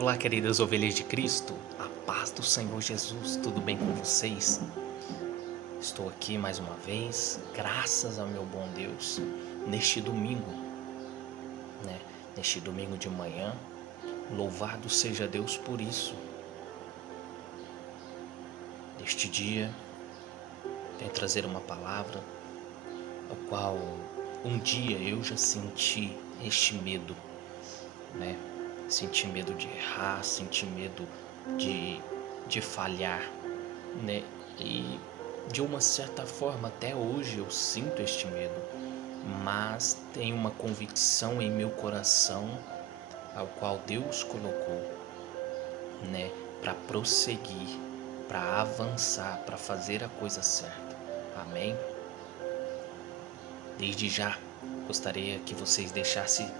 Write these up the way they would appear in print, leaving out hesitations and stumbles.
Olá, queridas ovelhas de Cristo, a paz do Senhor Jesus, tudo bem com vocês? Estou aqui mais uma vez, graças ao meu bom Deus, neste domingo, Neste domingo de manhã, louvado seja Deus por isso. Neste dia, venho trazer uma palavra, ao qual um dia eu já senti este medo, né? Senti medo de errar, senti medo de falhar, né? E de uma certa forma até hoje eu sinto este medo, mas tenho uma convicção em meu coração ao qual Deus colocou, né, para prosseguir, para avançar, para fazer a coisa certa. Amém? Desde já gostaria que vocês deixassem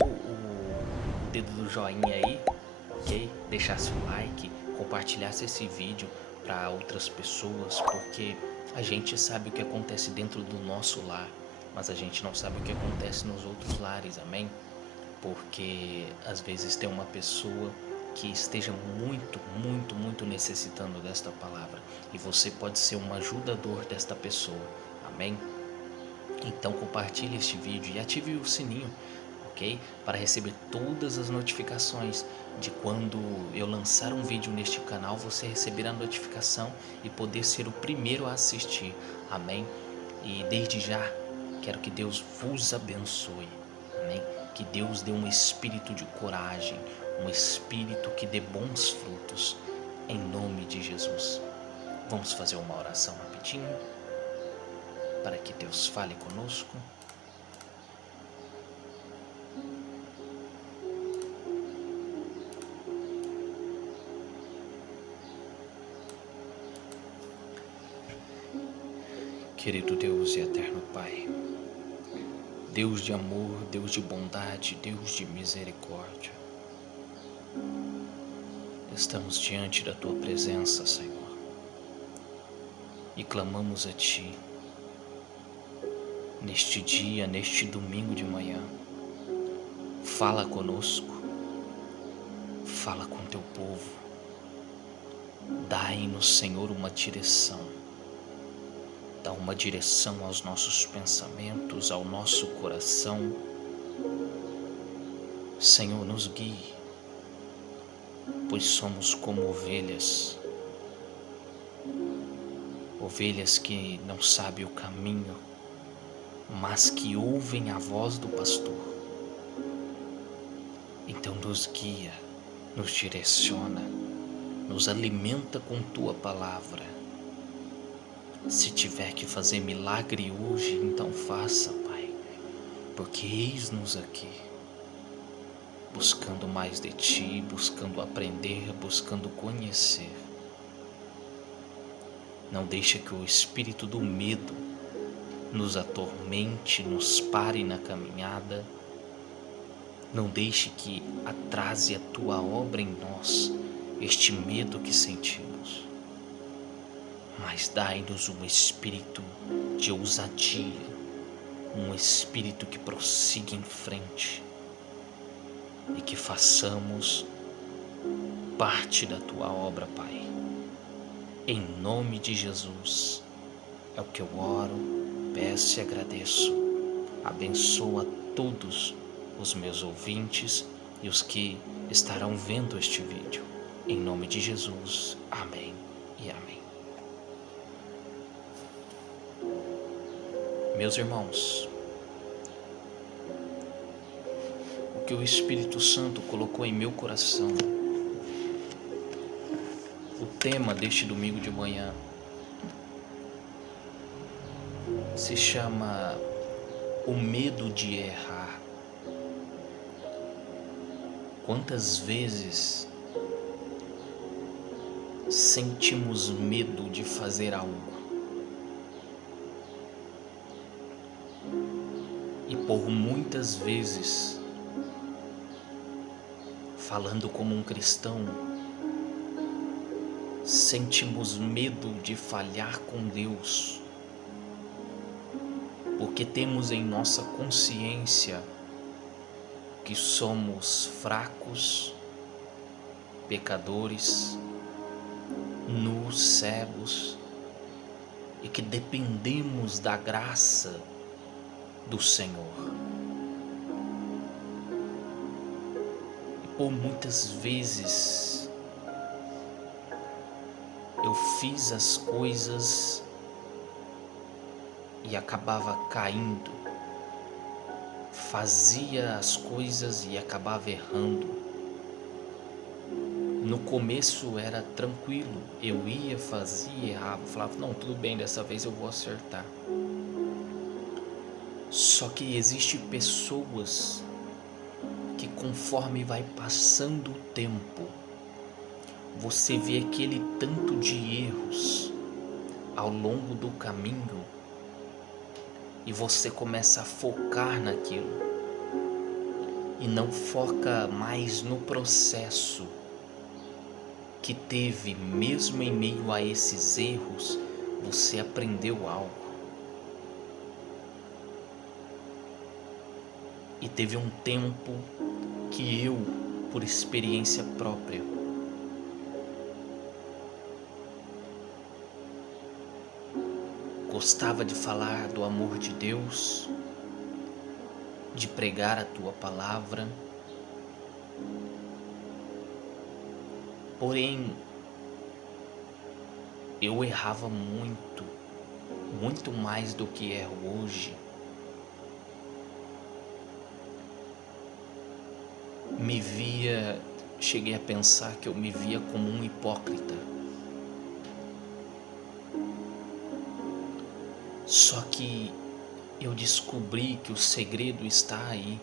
o dedo do joinha aí, ok? Deixasse o like, compartilhasse esse vídeo para outras pessoas, porque a gente sabe o que acontece dentro do nosso lar, mas a gente não sabe o que acontece nos outros lares, amém? Porque às vezes tem uma pessoa que esteja muito necessitando desta palavra e você pode ser um ajudador desta pessoa, amém? Então compartilhe este vídeo e ative o sininho, ok? Para receber todas as notificações de quando eu lançar um vídeo neste canal, você receberá a notificação e poder ser o primeiro a assistir, amém? E desde já quero que Deus vos abençoe, amém? Que Deus dê um espírito de coragem, um espírito que dê bons frutos, em nome de Jesus. Vamos fazer uma oração rapidinho para que Deus fale conosco. Querido Deus e eterno Pai, Deus de amor, Deus de bondade, Deus de misericórdia, estamos diante da Tua presença, Senhor, e clamamos a Ti, neste dia, neste domingo de manhã. Fala conosco, fala com Teu povo, dai-nos, Senhor, uma direção. Dá uma direção aos nossos pensamentos, ao nosso coração. Senhor, nos guie, pois somos como ovelhas que não sabem o caminho, mas que ouvem a voz do pastor. Então nos guia, nos direciona, nos alimenta com Tua palavra. Se tiver que fazer milagre hoje, então faça, Pai, porque eis-nos aqui, buscando mais de Ti, buscando aprender, buscando conhecer. Não deixe que o espírito do medo nos atormente, nos pare na caminhada. Não deixe que atrase a Tua obra em nós, este medo que sentimos. Mas dai-nos um espírito de ousadia, um espírito que prossiga em frente e que façamos parte da Tua obra, Pai. Em nome de Jesus, é o que eu oro, peço e agradeço. Abençoa todos os meus ouvintes e os que estarão vendo este vídeo. Em nome de Jesus, amém e amém. Meus irmãos, o que o Espírito Santo colocou em meu coração, o tema deste domingo de manhã, se chama o medo de errar. Quantas vezes sentimos medo de fazer algo? E por muitas vezes, falando como um cristão, sentimos medo de falhar com Deus, porque temos em nossa consciência que somos fracos, pecadores, nus, cegos, e que dependemos da graça do Senhor. E por muitas vezes eu fiz as coisas e acabava caindo, fazia as coisas e acabava errando. No começo era tranquilo, eu ia, fazia, errava, falava, não, tudo bem, dessa vez eu vou acertar. Só que existe pessoas que conforme vai passando o tempo, você vê aquele tanto de erros ao longo do caminho e você começa a focar naquilo e não foca mais no processo que teve. Mesmo em meio a esses erros, você aprendeu algo. E teve um tempo que eu, por experiência própria, gostava de falar do amor de Deus, de pregar a tua palavra, porém eu errava muito, muito mais do que erro hoje. Cheguei a pensar que eu me via como um hipócrita. Só que eu descobri que o segredo está aí.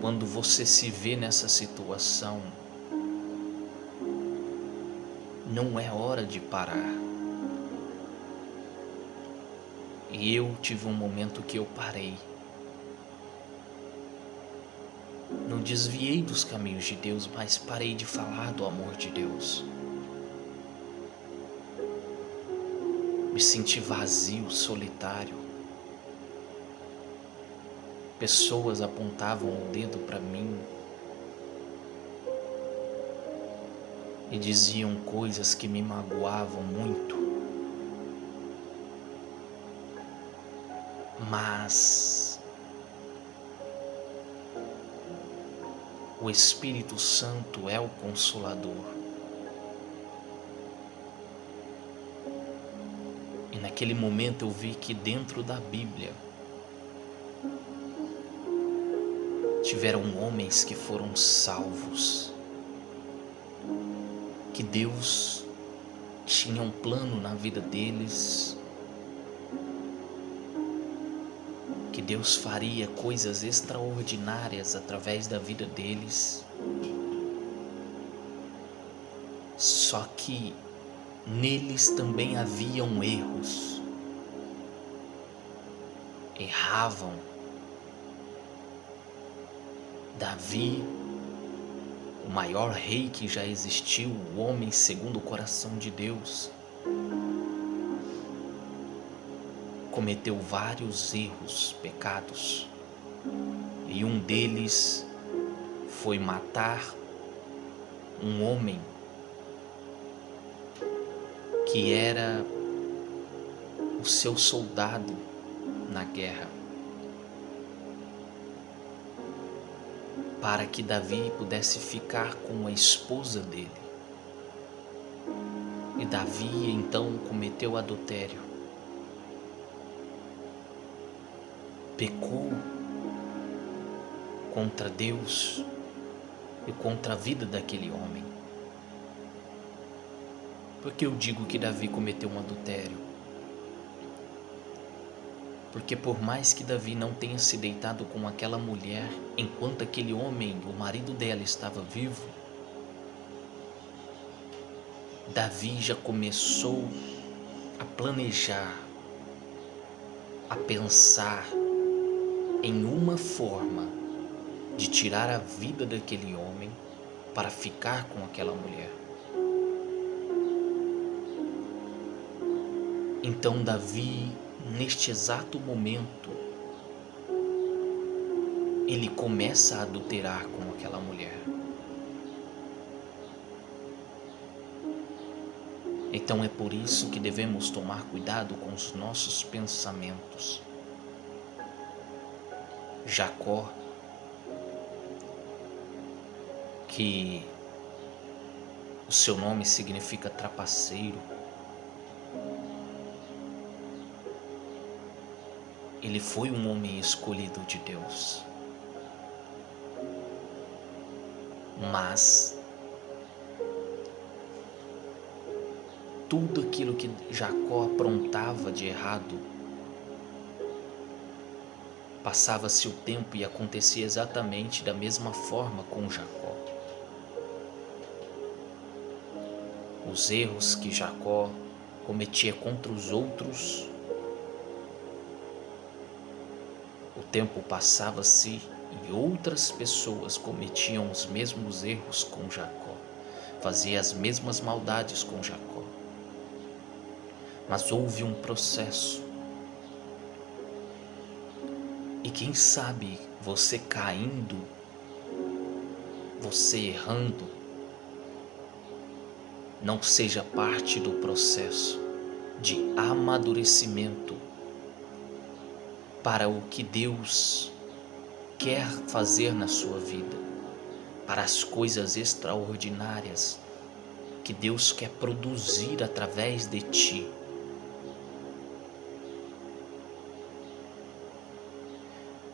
Quando você se vê nessa situação, não é hora de parar. E eu tive um momento que eu parei. Não desviei dos caminhos de Deus, mas parei de falar do amor de Deus. Me senti vazio, solitário. Pessoas apontavam o dedo para mim e diziam coisas que me magoavam muito. Mas o Espírito Santo é o Consolador. E naquele momento eu vi que dentro da Bíblia tiveram homens que foram salvos, que Deus tinha um plano na vida deles, que Deus faria coisas extraordinárias através da vida deles. Só que neles também haviam erros, erravam. Davi, o maior rei que já existiu, o homem segundo o coração de Deus, cometeu vários erros, pecados, e um deles foi matar um homem que era o seu soldado na guerra, para que Davi pudesse ficar com a esposa dele. E Davi então cometeu adultério, pecou contra Deus e contra a vida daquele homem. Por que eu digo que Davi cometeu um adultério? Porque por mais que Davi não tenha se deitado com aquela mulher enquanto aquele homem, o marido dela, estava vivo, Davi já começou a planejar, a pensar em uma forma de tirar a vida daquele homem para ficar com aquela mulher. Então Davi, neste exato momento, ele começa a adulterar com aquela mulher. Então é por isso que devemos tomar cuidado com os nossos pensamentos. Jacó, que o seu nome significa trapaceiro, ele foi um homem escolhido de Deus. Mas tudo aquilo que Jacó aprontava de errado, passava-se o tempo e acontecia exatamente da mesma forma com Jacó. Os erros que Jacó cometia contra os outros, o tempo passava-se e outras pessoas cometiam os mesmos erros com Jacó, faziam as mesmas maldades com Jacó. Mas houve um processo. E quem sabe você caindo, você errando, não seja parte do processo de amadurecimento para o que Deus quer fazer na sua vida, para as coisas extraordinárias que Deus quer produzir através de ti.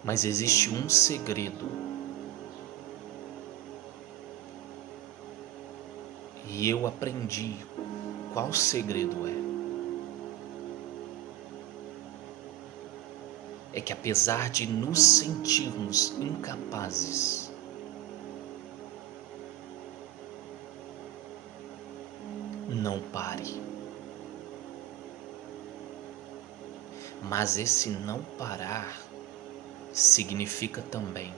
Mas existe um segredo, e eu aprendi qual segredo é que apesar de nos sentirmos incapazes, não pare. Mas esse não parar significa também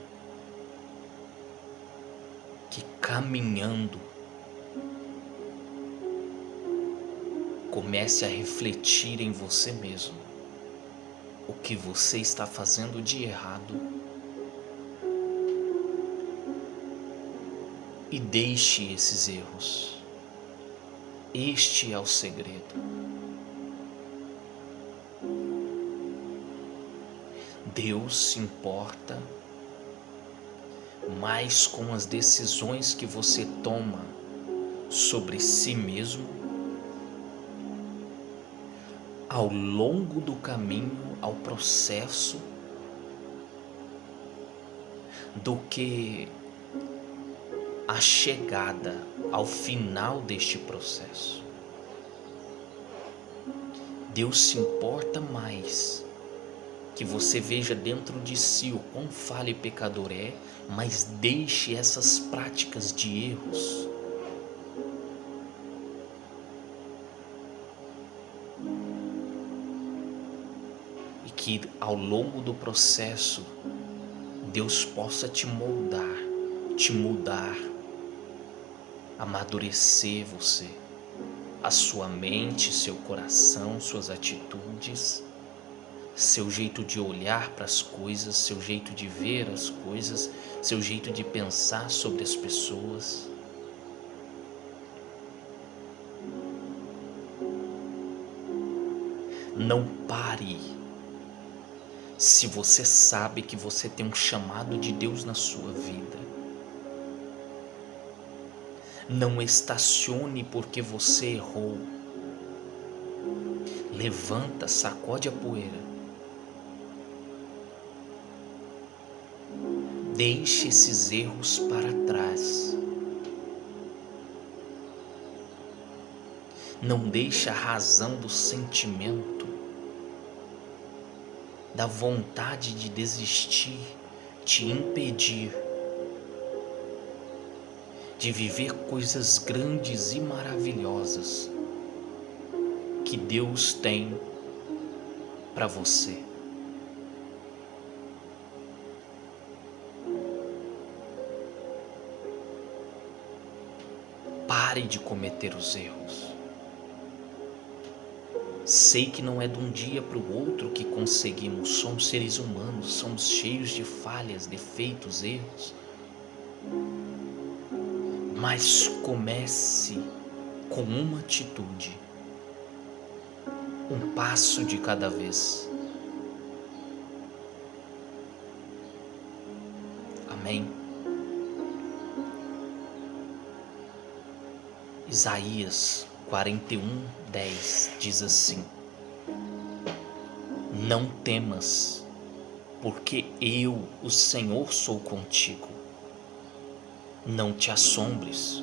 que caminhando, comece a refletir em você mesmo o que você está fazendo de errado e deixe esses erros. Este é o segredo. Deus se importa mais com as decisões que você toma sobre si mesmo ao longo do caminho, ao processo, do que a chegada ao final deste processo. Deus se importa mais que você veja dentro de si o quão falho e pecador é, mas deixe essas práticas de erros. E que ao longo do processo, Deus possa te moldar, te mudar, amadurecer você, a sua mente, seu coração, suas atitudes, seu jeito de olhar para as coisas, seu jeito de ver as coisas, seu jeito de pensar sobre as pessoas. Não pare. Se você sabe que você tem um chamado de Deus na sua vida, não estacione porque você errou. Levanta, sacode a poeira. Deixe esses erros para trás. Não deixe a razão do sentimento, da vontade de desistir, te impedir de viver coisas grandes e maravilhosas que Deus tem para você. Pare de cometer os erros. Sei que não é de um dia para o outro que conseguimos, somos seres humanos, somos cheios de falhas, defeitos, erros. Mas comece com uma atitude um passo de cada vez. Amém? Isaías 41:10 diz assim: Não temas, porque eu, o Senhor, sou contigo. Não te assombres,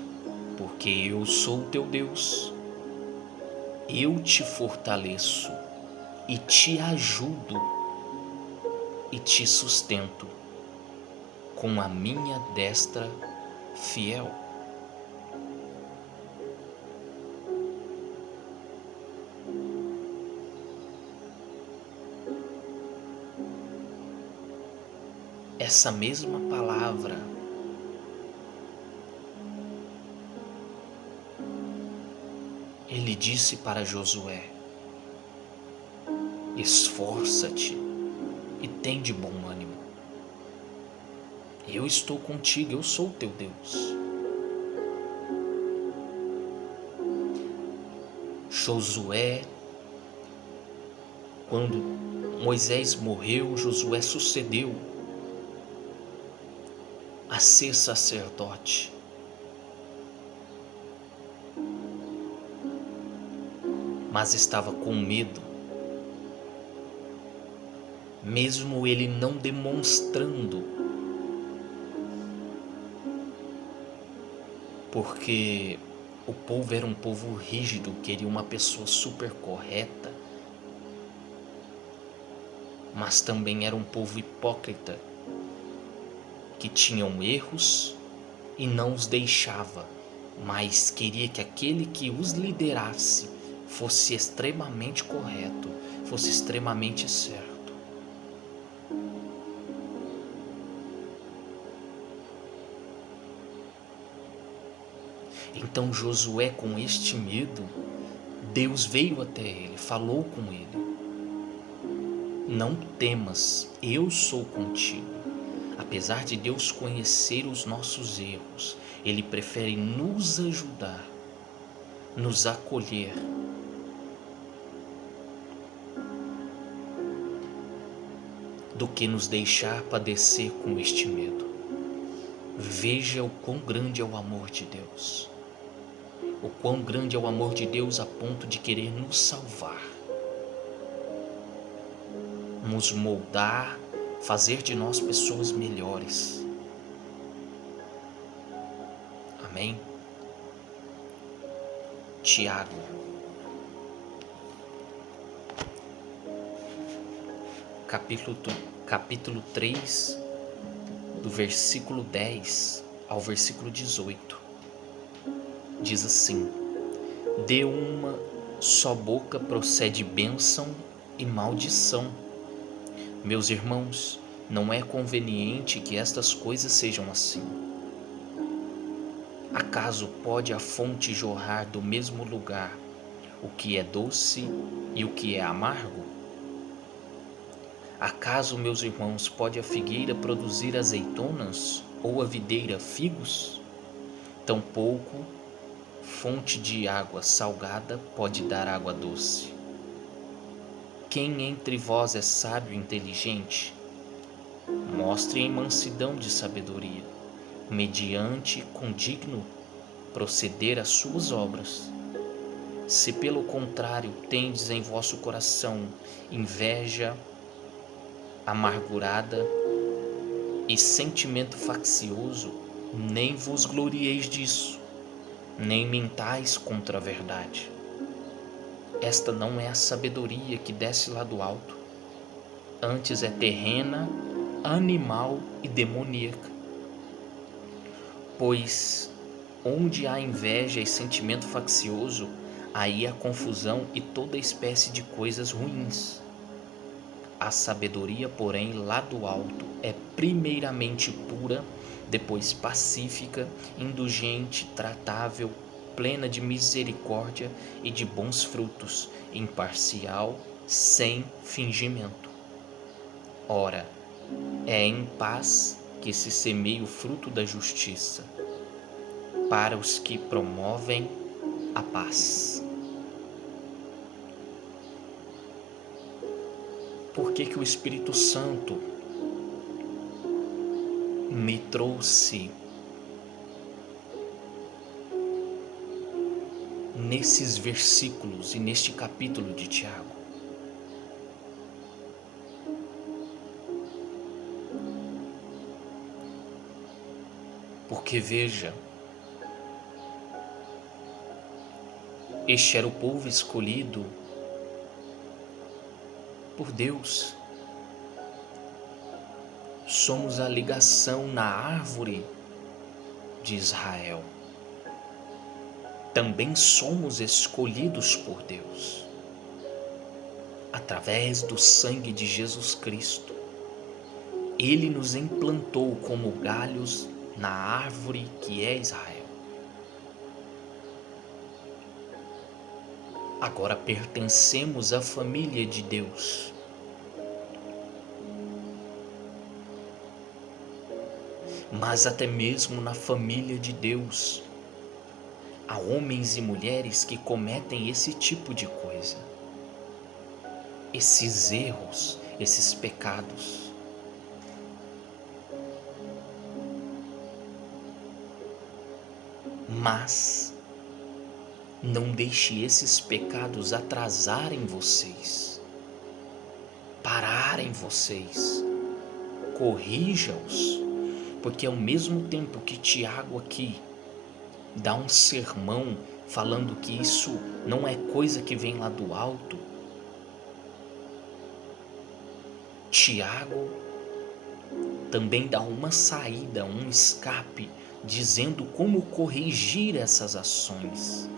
porque eu sou teu Deus. Eu te fortaleço e te ajudo e te sustento com a minha destra fiel. Essa mesma palavra ele disse para Josué: esforça-te e tem de bom ânimo. Eu estou contigo, eu sou teu Deus. Josué, quando Moisés morreu, Josué sucedeu a ser sacerdote. Mas estava com medo, mesmo ele não demonstrando, porque o povo era um povo rígido, queria uma pessoa super correta, mas também era um povo hipócrita, que tinham erros e não os deixava, mas queria que aquele que os liderasse fosse extremamente correto, fosse extremamente certo. Então Josué, com este medo, Deus veio até ele, falou com ele: não temas, eu sou contigo. Apesar de Deus conhecer os nossos erros, Ele prefere nos ajudar, nos acolher, do que nos deixar padecer com este medo. Veja o quão grande é o amor de Deus. O quão grande é o amor de Deus a ponto de querer nos salvar, nos moldar, fazer de nós pessoas melhores. Amém? Tiago, capítulo 3, do versículo 10 ao versículo 18, diz assim: de uma só boca procede bênção e maldição. Meus irmãos, não é conveniente que estas coisas sejam assim. Acaso pode a fonte jorrar do mesmo lugar o que é doce e o que é amargo? Acaso, meus irmãos, pode a figueira produzir azeitonas ou a videira figos? Tampouco fonte de água salgada pode dar água doce. Quem entre vós é sábio e inteligente? Mostre em mansidão de sabedoria, mediante condigno proceder às suas obras. Se pelo contrário tendes em vosso coração inveja amargurada e sentimento faccioso, nem vos glorieis disso, nem mentais contra a verdade. Esta não é a sabedoria que desce lá do alto, antes é terrena, animal e demoníaca. Pois onde há inveja e sentimento faccioso, aí há confusão e toda espécie de coisas ruins. A sabedoria, porém, lá do alto é primeiramente pura, depois pacífica, indulgente, tratável, plena de misericórdia e de bons frutos, imparcial, sem fingimento. Ora, é em paz que se semeia o fruto da justiça, para os que promovem a paz. por que que o Espírito Santo me trouxe nesses versículos e neste capítulo de Tiago. Porque veja, este era o povo escolhido por Deus. Somos a ligação na árvore de Israel. Também somos escolhidos por Deus, através do sangue de Jesus Cristo. Ele nos implantou como galhos na árvore que é Israel. Agora pertencemos à família de Deus. Mas até mesmo na família de Deus, há homens e mulheres que cometem esse tipo de coisa, esses erros, esses pecados. Mas não deixe esses pecados atrasarem vocês, pararem vocês, corrija-os, porque ao mesmo tempo que Tiago aqui dá um sermão falando que isso não é coisa que vem lá do alto, Tiago também dá uma saída, um escape, dizendo como corrigir essas ações.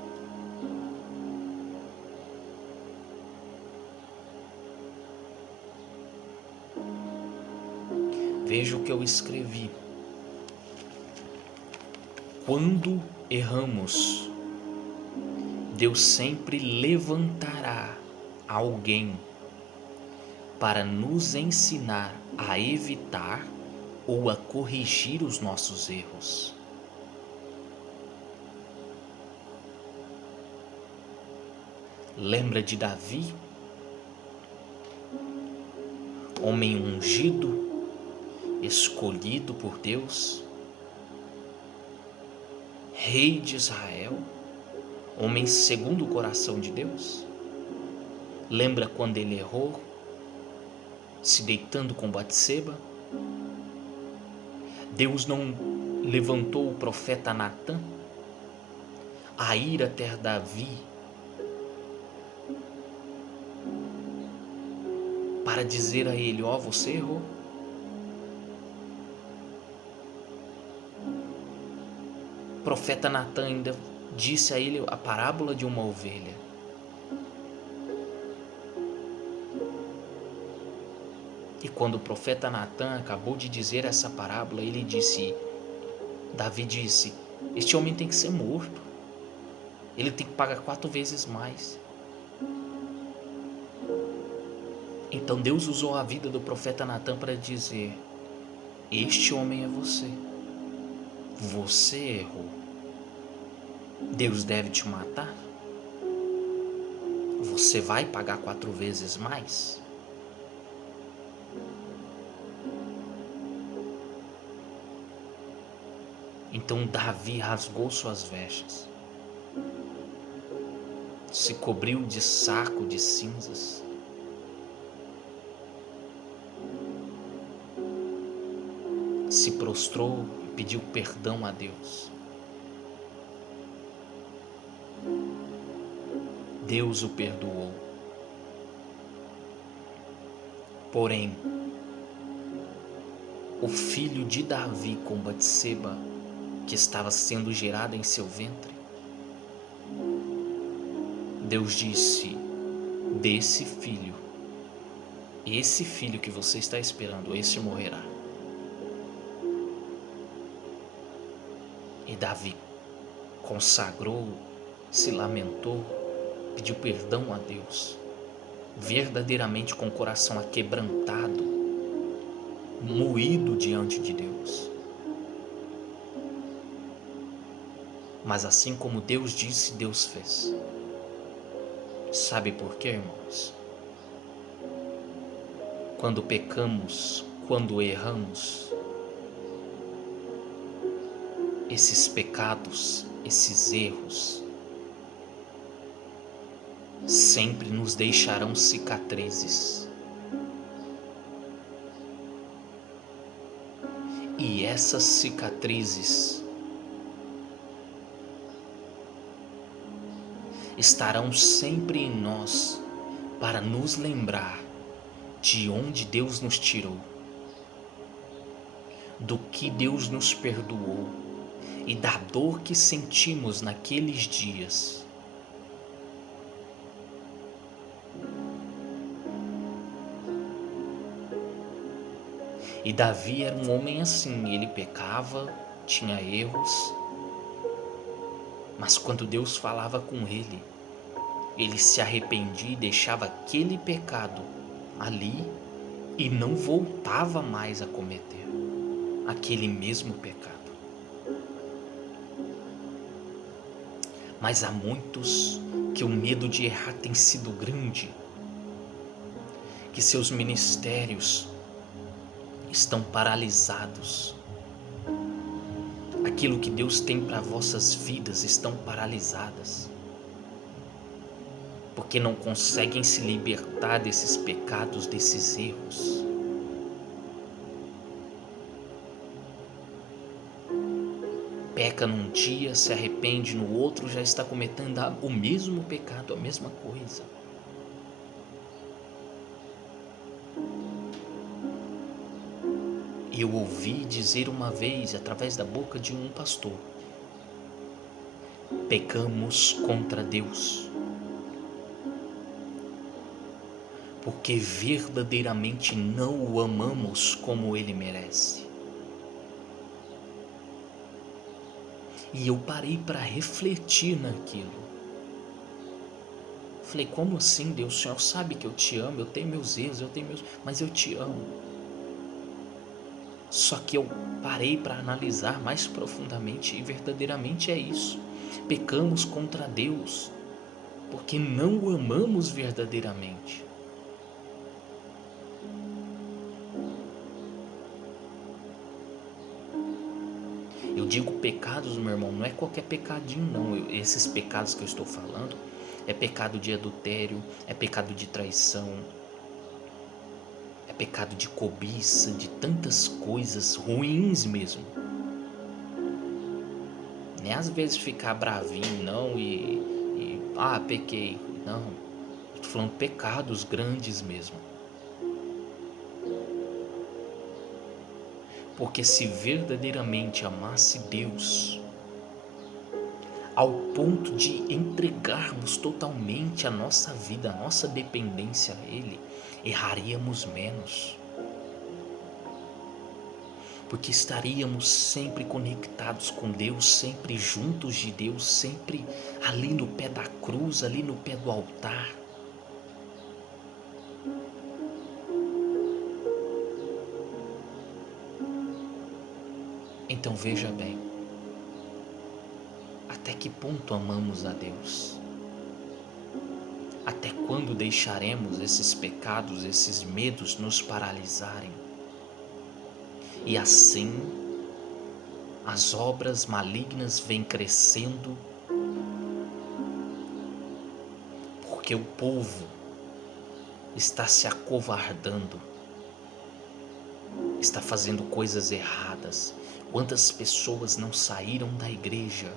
Veja o que eu escrevi. Quando erramos, Deus sempre levantará alguém para nos ensinar a evitar ou a corrigir os nossos erros. Lembra de Davi? Homem ungido, escolhido por Deus, rei de Israel, homem segundo o coração de Deus. Lembra quando ele errou, se deitando com Batseba? Deus não levantou o profeta Natã a ir até Davi para dizer a ele: ó, você errou. O profeta Natã ainda disse a ele a parábola de uma ovelha. E quando o profeta Natã acabou de dizer essa parábola, Davi disse: este homem tem que ser morto. Ele tem que pagar 4 vezes mais. Então Deus usou a vida do profeta Natã para dizer: este homem é você. Você errou. Deus deve te matar? Você vai pagar 4 vezes mais? Então Davi rasgou suas vestes, se cobriu de saco de cinzas, se prostrou e pediu perdão a Deus. Deus o perdoou. Porém, o filho de Davi com Batseba, que estava sendo gerada em seu ventre, Deus disse: desse filho, esse filho que você está esperando, esse morrerá. E Davi consagrou, se lamentou, pediu perdão a Deus, verdadeiramente com o coração aquebrantado, moído diante de Deus. Mas assim como Deus disse, Deus fez. Sabe por quê, irmãos? quando pecamos, quando erramos, esses pecados, esses erros, sempre nos deixarão cicatrizes. E essas cicatrizes estarão sempre em nós para nos lembrar de onde Deus nos tirou, do que Deus nos perdoou e da dor que sentimos naqueles dias. E Davi era um homem assim, ele pecava, tinha erros, mas quando Deus falava com ele, ele se arrependia e deixava aquele pecado ali e não voltava mais a cometer aquele mesmo pecado. Mas há muitos que o medo de errar tem sido grande, que seus ministérios estão paralisados. Aquilo que Deus tem para vossas vidas estão paralisadas, porque não conseguem se libertar desses pecados, desses erros. Peca num dia, se arrepende no outro, já está cometendo o mesmo pecado, a mesma coisa. Eu ouvi dizer uma vez, através da boca de um pastor: pecamos contra Deus, porque verdadeiramente não o amamos como Ele merece. E eu parei para refletir naquilo. Falei, como assim, Deus? O Senhor sabe que eu te amo, eu tenho meus erros, mas eu te amo. Só que eu parei para analisar mais profundamente e verdadeiramente é isso. Pecamos contra Deus porque não o amamos verdadeiramente. Eu digo pecados, meu irmão, não é qualquer pecadinho não. Esses pecados que eu estou falando é pecado de adultério, é pecado de traição, é pecado de cobiça, de tantas coisas ruins mesmo. Nem às vezes ficar bravinho não e pequei. Não, estou falando pecados grandes mesmo. Porque se verdadeiramente amasse Deus, ao ponto de entregarmos totalmente a nossa vida, a nossa dependência a Ele, erraríamos menos. Porque estaríamos sempre conectados com Deus, sempre juntos de Deus, sempre ali no pé da cruz, ali no pé do altar. Então veja bem, até que ponto amamos a Deus? Até quando deixaremos esses pecados, esses medos nos paralisarem? E assim, as obras malignas vêm crescendo, porque o povo está se acovardando, está fazendo coisas erradas. Quantas pessoas não saíram da igreja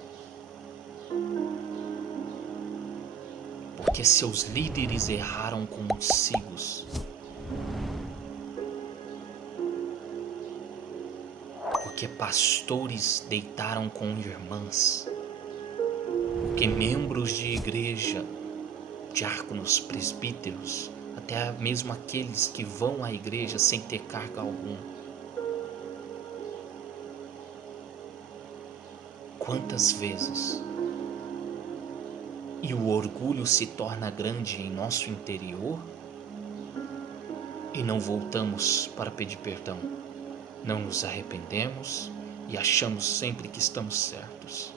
porque seus líderes erraram consigo? Porque pastores deitaram com irmãs, porque membros de igreja, diáconos, presbíteros, até mesmo aqueles que vão à igreja sem ter cargo algum. Quantas vezes? E o orgulho se torna grande em nosso interior e não voltamos para pedir perdão. Não nos arrependemos e achamos sempre que estamos certos.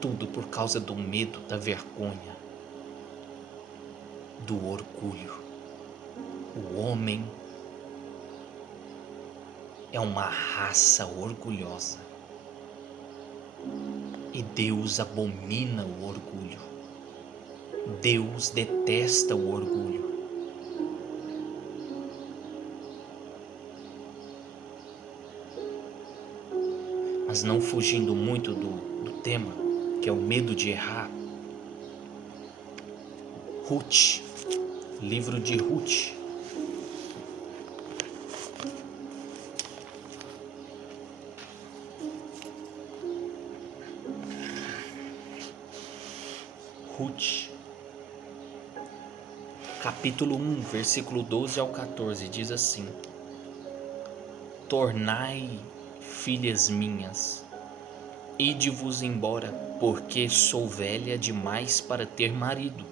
Tudo por causa do medo, da vergonha, do orgulho. O homem é uma raça orgulhosa e Deus abomina o orgulho. Deus detesta o orgulho. Mas não fugindo muito do tema, que é o medo de errar. Ruth, livro de Ruth. Ruth, capítulo 1, versículo 12 ao 14, diz assim: Tornai, filhas minhas, ide-vos embora, porque sou velha demais para ter marido.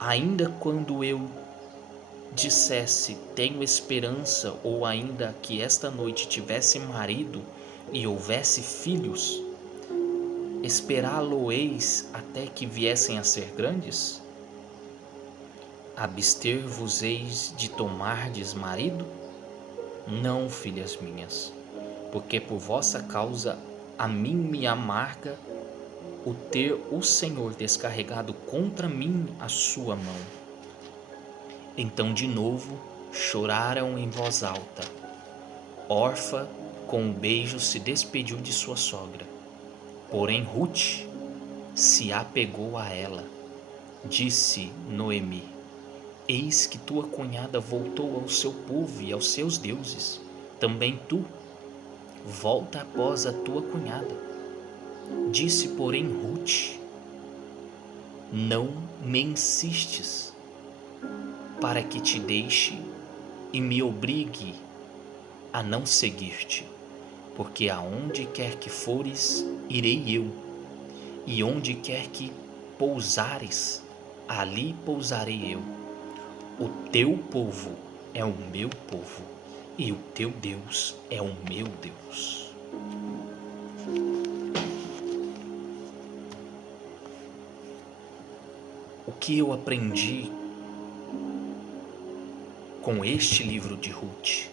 Ainda quando eu dissesse, tenho esperança, ou ainda que esta noite tivesse marido e houvesse filhos, esperá-lo-eis até que viessem a ser grandes? Abster-vos-eis de tomardes marido? Não, filhas minhas, porque por vossa causa a mim me amarga o ter o Senhor descarregado contra mim a sua mão. Então de novo choraram em voz alta. Orfa, com um beijo, se despediu de sua sogra. Porém Ruth se apegou a ela. Disse Noemi: Eis que tua cunhada voltou ao seu povo e aos seus deuses. Também tu, volta após a tua cunhada. Disse, porém, Ruth: Não me insistes, para que te deixe e me obrigue a não seguir-te, porque aonde quer que fores, irei eu, e onde quer que pousares, ali pousarei eu. O teu povo é o meu povo, e o teu Deus é o meu Deus. O que eu aprendi com este livro de Ruth?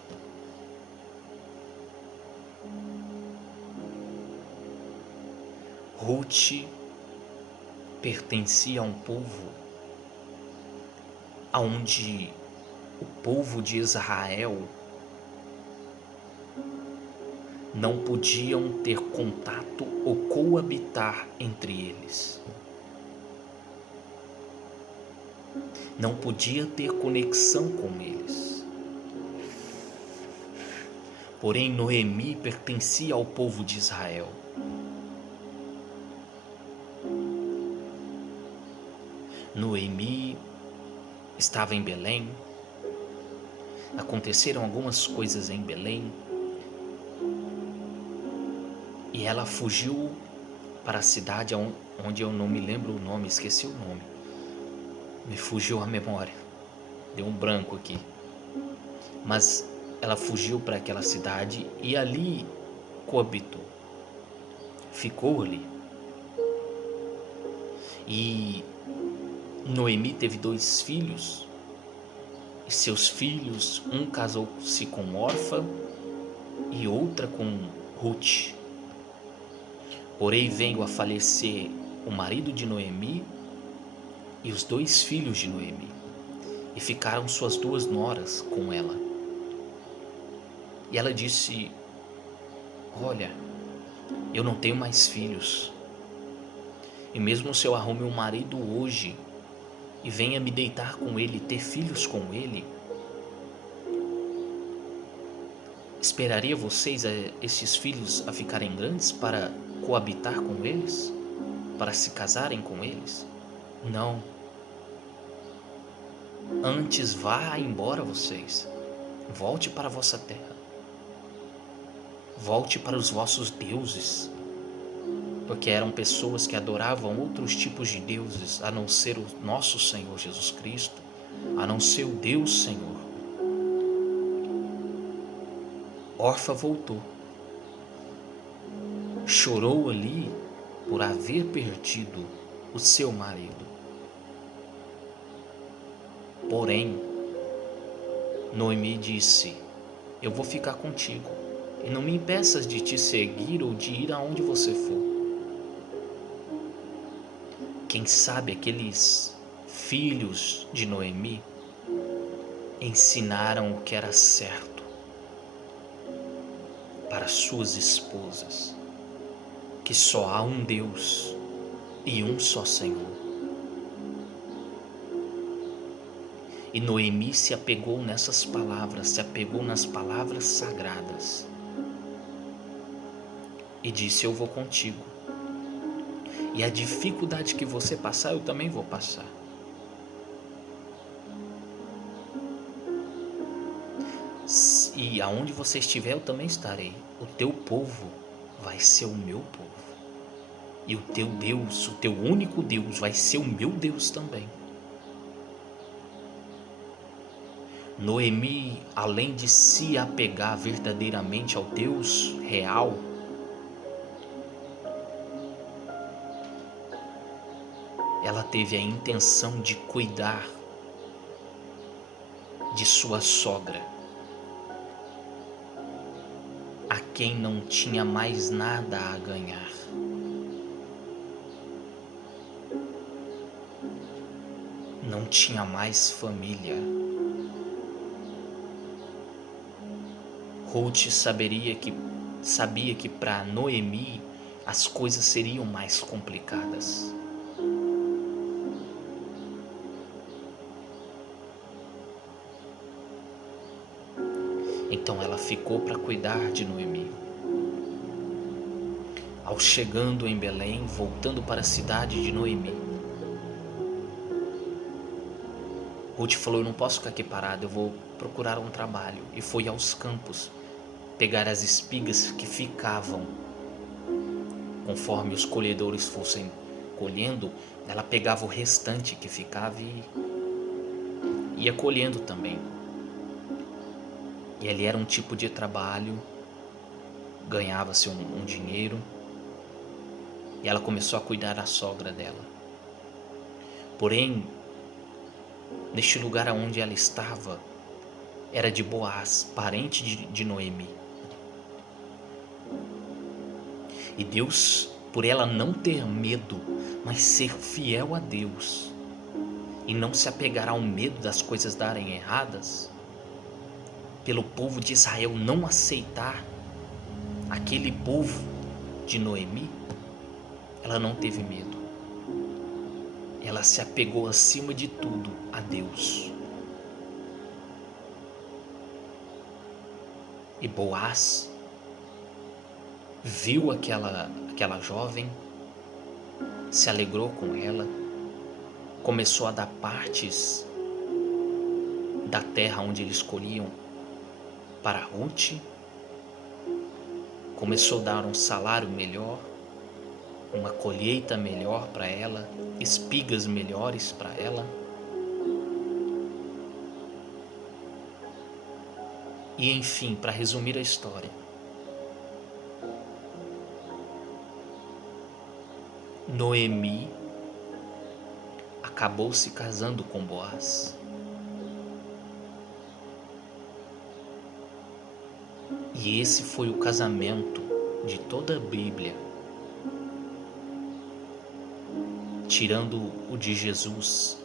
Ruth pertencia a um povo onde o povo de Israel não podiam ter contato ou coabitar entre eles. Não podia ter conexão com eles. Porém, Noemi pertencia ao povo de Israel. Noemi estava em Belém. Aconteceram algumas coisas em Belém. E ela fugiu para a cidade onde eu não me lembro o nome, esqueci o nome. Me fugiu a memória. Deu um branco aqui. Mas ela fugiu para aquela cidade e ali coabitou. Ficou ali. E Noemi teve 2 filhos. E seus filhos, um casou-se com Orfa e outra com Ruth. Porém veio a falecer o marido de Noemi e os 2 filhos de Noemi, e ficaram suas 2 noras com ela. E ela disse: Olha, eu não tenho mais filhos, e mesmo se eu arrume um marido hoje e venha me deitar com ele, ter filhos com ele, esperaria vocês esses filhos a ficarem grandes para coabitar com eles? Para se casarem com eles? Não. Antes vá embora vocês. Volte para a vossa terra. Volte para os vossos deuses. Porque eram pessoas que adoravam outros tipos de deuses, a não ser o nosso Senhor Jesus Cristo, a não ser o Deus Senhor. Orfa voltou. Chorou ali por haver perdido o seu marido. Porém, Noemi disse: eu vou ficar contigo, e não me impeças de te seguir ou de ir aonde você for. Quem sabe aqueles filhos de Noemi ensinaram o que era certo para suas esposas, que só há um Deus e um só Senhor. E Noemi se apegou nessas palavras, se apegou nas palavras sagradas e disse: eu vou contigo. E a dificuldade que você passar, eu também vou passar. E aonde você estiver, eu também estarei. O teu povo vai ser o meu povo. E o teu Deus, o teu único Deus, vai ser o meu Deus também. Noemi, além de se apegar verdadeiramente ao Deus real, ela teve a intenção de cuidar de sua sogra, a quem não tinha mais nada a ganhar. Não tinha mais família. Ruth sabia que para Noemi as coisas seriam mais complicadas. Então ela ficou para cuidar de Noemi. Ao chegando em Belém, voltando para a cidade de Noemi, Ruth falou: eu não posso ficar aqui parada, eu vou procurar um trabalho. E foi aos campos pegar as espigas que ficavam. Conforme os colhedores fossem colhendo, ela pegava o restante que ficava e ia colhendo também. E ali era um tipo de trabalho, ganhava-se um dinheiro. E ela começou a cuidar da sogra dela. Porém, neste lugar onde ela estava, era de Boaz, parente de Noemi. E Deus, por ela não ter medo, mas ser fiel a Deus e não se apegar ao medo das coisas darem erradas, pelo povo de Israel não aceitar aquele povo de Noemi, ela não teve medo. Ela se apegou acima de tudo a Deus. E Boaz viu aquela jovem, se alegrou com ela, começou a dar partes da terra onde eles colhiam para Ruth, começou a dar um salário melhor, uma colheita melhor para ela, espigas melhores para ela. E enfim, para resumir a história, Noemi acabou se casando com Boaz. E esse foi o casamento de toda a Bíblia, tirando o de Jesus.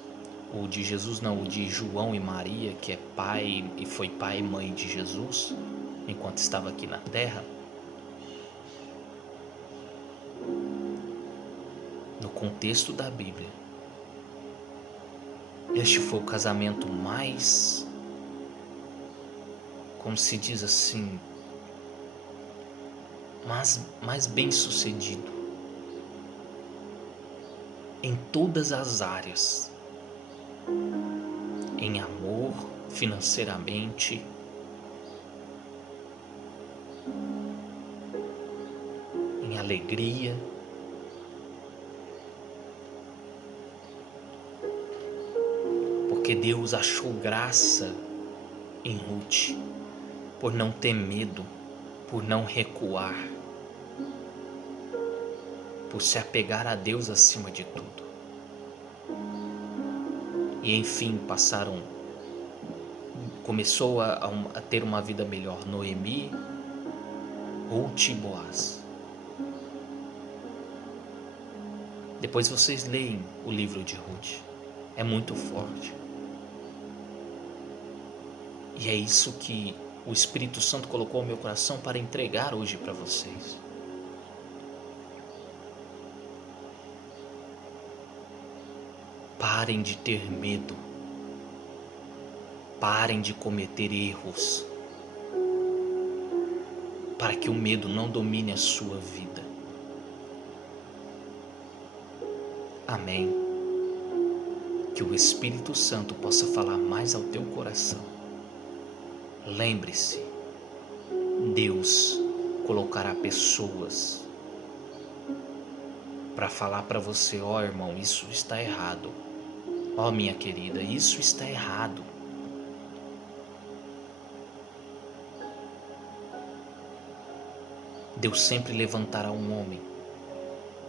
O de Jesus não, o de João e Maria, que é pai e foi pai e mãe de Jesus enquanto estava aqui na terra. No contexto da Bíblia, este foi o casamento mais, como se diz assim, mais bem sucedido em todas as áreas, em amor, financeiramente, em alegria, porque Deus achou graça em Ruth, por não ter medo, por não recuar, por se apegar a Deus acima de tudo. E enfim, passaram começou a ter uma vida melhor, Noemi ou Boaz? Depois vocês leem o livro de Ruth, é muito forte. E é isso que o Espírito Santo colocou no meu coração para entregar hoje para vocês. Parem de ter medo. Parem de cometer erros, para que o medo não domine a sua vida. Amém. Que o Espírito Santo possa falar mais ao teu coração. Lembre-se, Deus colocará pessoas para falar para você: ó irmão, isso está errado. Ó minha querida, isso está errado. Deus sempre levantará um homem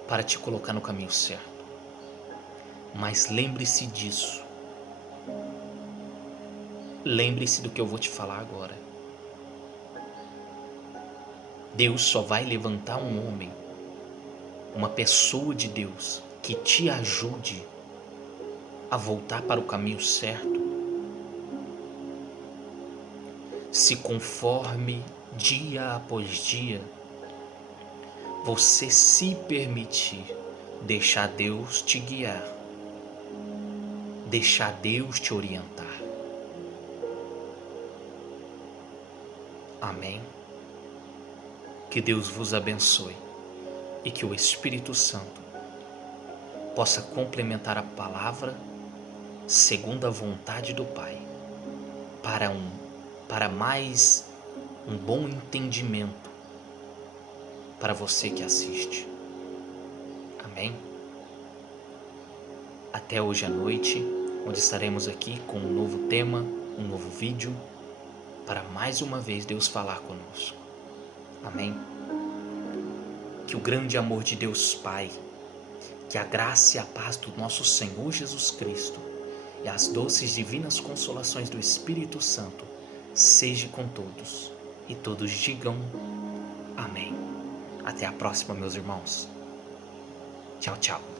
para te colocar no caminho certo. Mas lembre-se disso. Lembre-se do que eu vou te falar agora. Deus só vai levantar um homem, uma pessoa de Deus, que te ajude a voltar para o caminho certo, se conforme dia após dia você se permitir deixar Deus te guiar, deixar Deus te orientar. Amém? Que Deus vos abençoe e que o Espírito Santo possa complementar a palavra segundo a vontade do Pai, para mais um bom entendimento para você que assiste. Amém? Até hoje à noite, onde estaremos aqui com um novo tema, um novo vídeo, para mais uma vez Deus falar conosco. Amém? Que o grande amor de Deus Pai, que a graça e a paz do nosso Senhor Jesus Cristo e as doces divinas consolações do Espírito Santo seja com todos, e todos digam amém. Até a próxima, meus irmãos. Tchau, tchau.